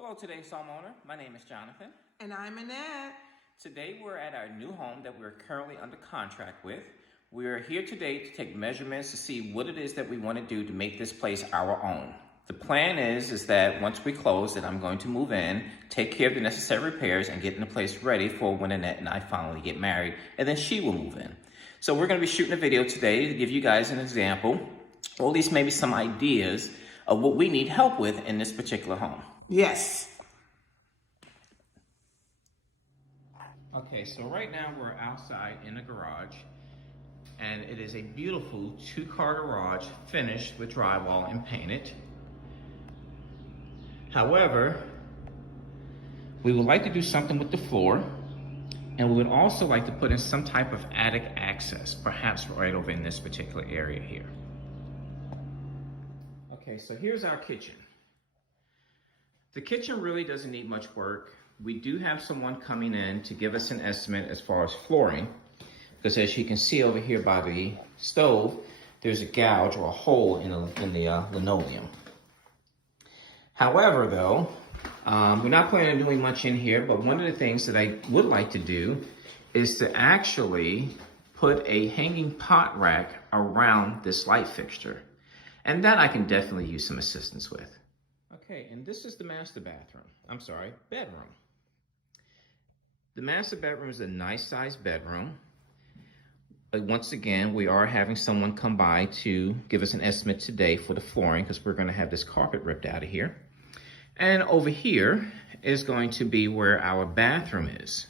Hello, today's homeowner. My name is Jonathan. And I'm Annette. Today we're at our new home that we're currently under contract with. We're here today to take measurements to see what it is that we want to do to make this place our own. The plan is that once we close that I'm going to move in, take care of the necessary repairs, and get the place ready for when Annette and I finally get married, and then she will move in. So we're going to be shooting a video today to give you guys an example, or at least maybe some ideas of what we need help with in this particular home. Yes. Okay, so right now we're outside in the garage, and it is a beautiful two-car garage finished with drywall and painted. However, we would like to do something with the floor, and we would also like to put in some type of attic access, perhaps right over in this particular area here. Okay, so here's our kitchen. The kitchen really doesn't need much work. We do have someone coming in to give us an estimate as far as flooring, because as you can see over here by the stove, there's a gouge or a hole in the linoleum. However, though, we're not planning on doing much in here, but one of the things that I would like to do is to actually put a hanging pot rack around this light fixture. And that I can definitely use some assistance with. Okay, and this is the master bathroom. I'm sorry, bedroom. The master bedroom is a nice sized bedroom. But once again, we are having someone come by to give us an estimate today for the flooring, because we're going to have this carpet ripped out of here. And over here is going to be where our bathroom is.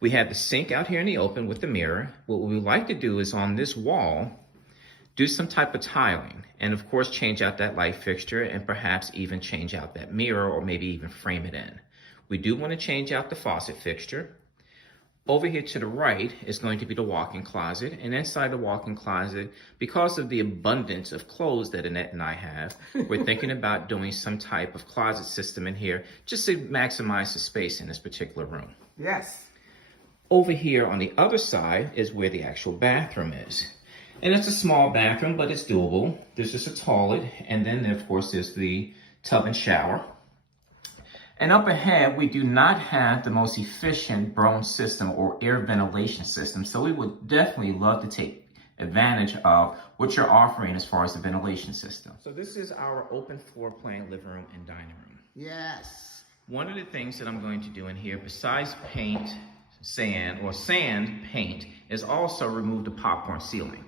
We have the sink out here in the open with the mirror. What we would like to do is on this wall, do some type of tiling, and of course change out that light fixture, and perhaps even change out that mirror, or maybe even frame it in. We do want to change out the faucet fixture. Over here to the right is going to be the walk-in closet, and inside the walk-in closet, because of the abundance of clothes that Annette and I have, we're thinking about doing some type of closet system in here just to maximize the space in this particular room. Yes. Over here on the other side is where the actual bathroom is. And it's a small bathroom, but it's doable. There's just a toilet, and then of course there's the tub and shower. And up ahead, we do not have the most efficient broom system or air ventilation system, so we would definitely love to take advantage of what you're offering as far as the ventilation system. So this is our open floor plan living room and dining room. Yes. One of the things that I'm going to do in here, besides paint, sand paint, is also remove the popcorn ceiling.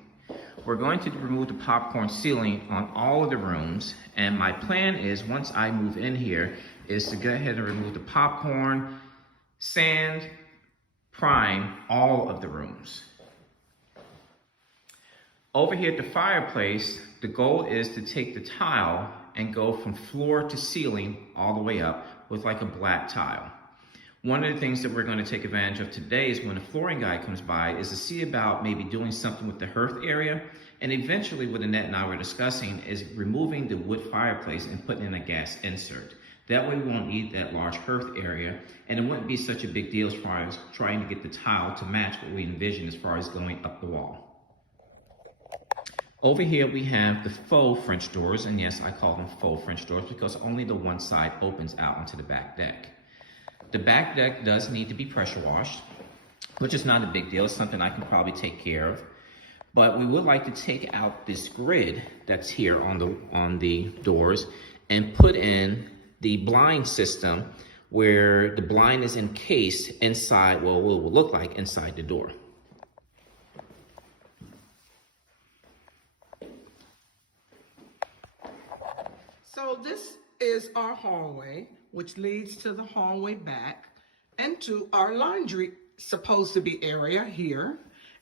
We're going to remove the popcorn ceiling on all of the rooms, and my plan is, once I move in here, is to go ahead and remove the popcorn, sand, prime all of the rooms. Over here at the fireplace, the goal is to take the tile and go from floor to ceiling all the way up with like a black tile. One of the things that we're going to take advantage of today is when the flooring guy comes by is to see about maybe doing something with the hearth area. And eventually what Annette and I were discussing is removing the wood fireplace and putting in a gas insert. That way we won't need that large hearth area, and it wouldn't be such a big deal as far as trying to get the tile to match what we envision as far as going up the wall. Over here we have the faux French doors, and yes, I call them faux French doors because only the one side opens out onto the back deck. The back deck does need to be pressure washed, which is not a big deal. It's something I can probably take care of. But we would like to take out this grid that's here on the doors and put in the blind system where the blind is encased inside, well, what it will look like inside the door. So this is our hallway, which leads to the hallway back and to our laundry supposed to be area here.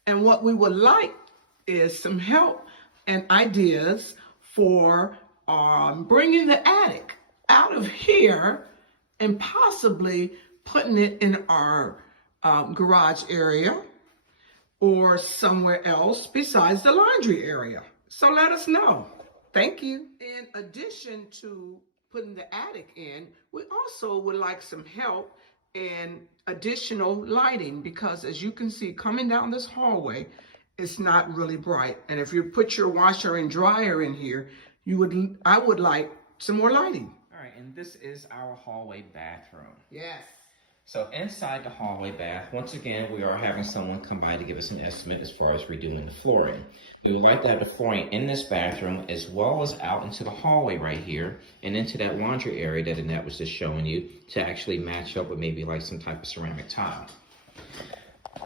And what we would like is some help and ideas for bringing the attic out of here and possibly putting it in our garage area or somewhere else besides the laundry area. So let us know. Thank you. In addition to putting the attic in, we also would like some help in additional lighting, because as you can see coming down this hallway, it's not really bright. And if you put your washer and dryer in here, I would like some more lighting. All right, and this is our hallway bathroom. Yes. So inside the hallway bath, once again, we are having someone come by to give us an estimate as far as redoing the flooring. We would like to have the flooring in this bathroom as well as out into the hallway right here and into that laundry area that Annette was just showing you to actually match up with maybe like some type of ceramic tile.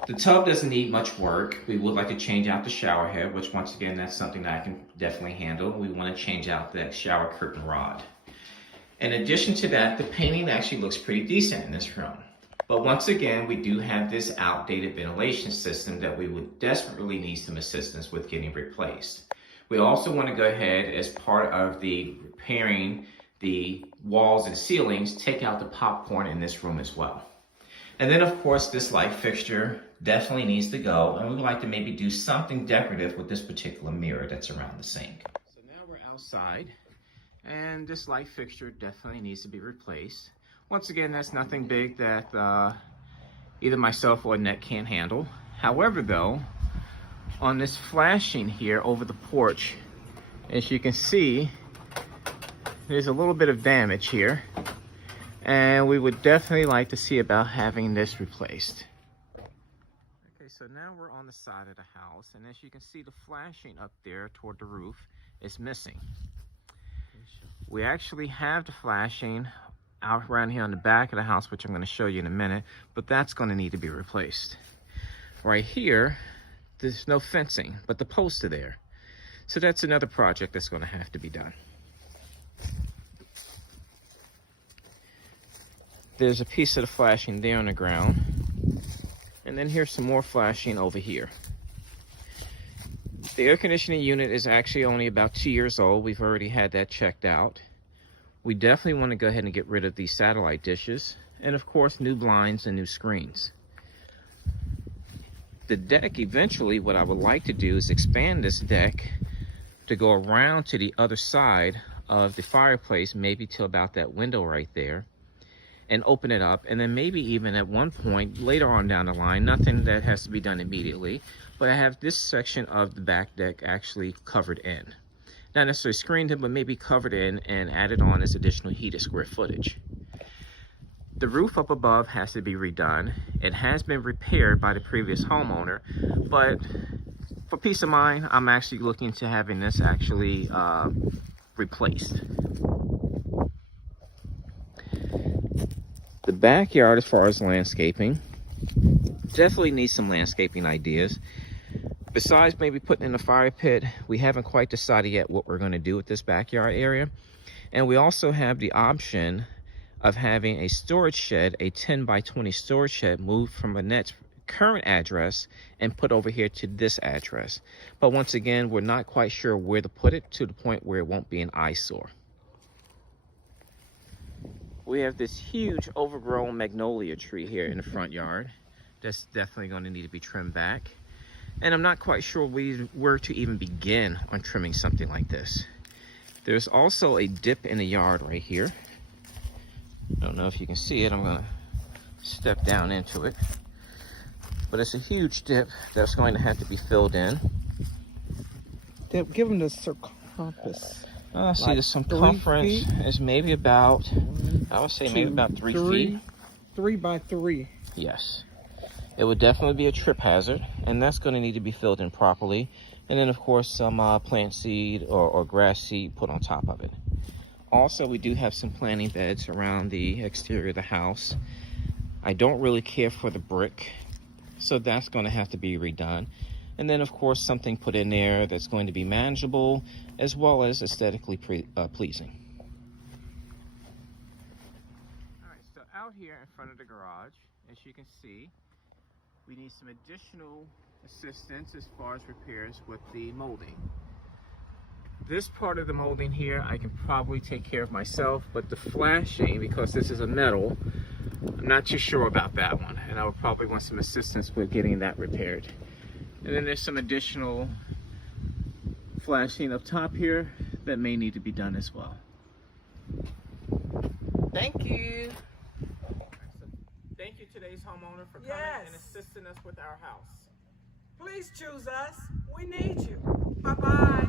The tub doesn't need much work. We would like to change out the shower head, which once again, that's something that I can definitely handle. We want to change out that shower curtain rod. In addition to that, the painting actually looks pretty decent in this room. But once again, we do have this outdated ventilation system that we would desperately need some assistance with getting replaced. We also want to go ahead, as part of the repairing the walls and ceilings, take out the popcorn in this room as well. And then of course, this light fixture definitely needs to go, and we would like to maybe do something decorative with this particular mirror that's around the sink. So now we're outside, and this light fixture definitely needs to be replaced. Once again, that's nothing big that either myself or Annette can't handle. However though, on this flashing here over the porch, as you can see, there's a little bit of damage here. And we would definitely like to see about having this replaced. Okay, so now we're on the side of the house, and as you can see, the flashing up there toward the roof is missing. We actually have the flashing out around here on the back of the house, which I'm going to show you in a minute, but that's going to need to be replaced. Right here, there's no fencing, but the posts are there. So that's another project that's going to have to be done. There's a piece of the flashing there on the ground. And then here's some more flashing over here. The air conditioning unit is actually only about 2 years old. We've already had that checked out. We definitely want to go ahead and get rid of these satellite dishes. And of course, new blinds and new screens. The deck, eventually, what I would like to do is expand this deck to go around to the other side of the fireplace, maybe to about that window right there, and open it up, and then maybe even at one point later on down the line, nothing that has to be done immediately, but I have this section of the back deck actually covered in. Not necessarily screened in, but maybe covered in and added on as additional heated square footage. The roof up above has to be redone. It has been repaired by the previous homeowner, but for peace of mind, I'm actually looking to having this actually replaced. The backyard, as far as landscaping, definitely needs some landscaping ideas. Besides maybe putting in a fire pit, we haven't quite decided yet what we're going to do with this backyard area. And we also have the option of having a storage shed, a 10 by 20 storage shed, moved from Annette's current address and put over here to this address. But once again, we're not quite sure where to put it to the point where it won't be an eyesore. We have this huge overgrown magnolia tree here in the front yard. That's definitely going to need to be trimmed back. And I'm not quite sure where to even begin on trimming something like this. There's also a dip in the yard right here. I don't know if you can see it. I'm going to step down into it. But it's a huge dip that's going to have to be filled in. Give them the circumference. I see the circumference is maybe about, I would say maybe about 3 feet. 3 by 3. Yes. It would definitely be a trip hazard, and that's going to need to be filled in properly. And then, of course, some plant seed or grass seed put on top of it. Also, we do have some planting beds around the exterior of the house. I don't really care for the brick, so that's going to have to be redone. And then, of course, something put in there that's going to be manageable as well as aesthetically pleasing. All right, so out here in front of the garage, as you can see, we need some additional assistance as far as repairs with the molding. This part of the molding here, I can probably take care of myself, but the flashing, because this is a metal, I'm not too sure about that one, and I would probably want some assistance with getting that repaired. And then there's some additional flashing up top here that may need to be done as well. Thank you. Thank you, today's homeowner, for coming Yes. and assisting us with our house. Please choose us. We need you. Bye-bye.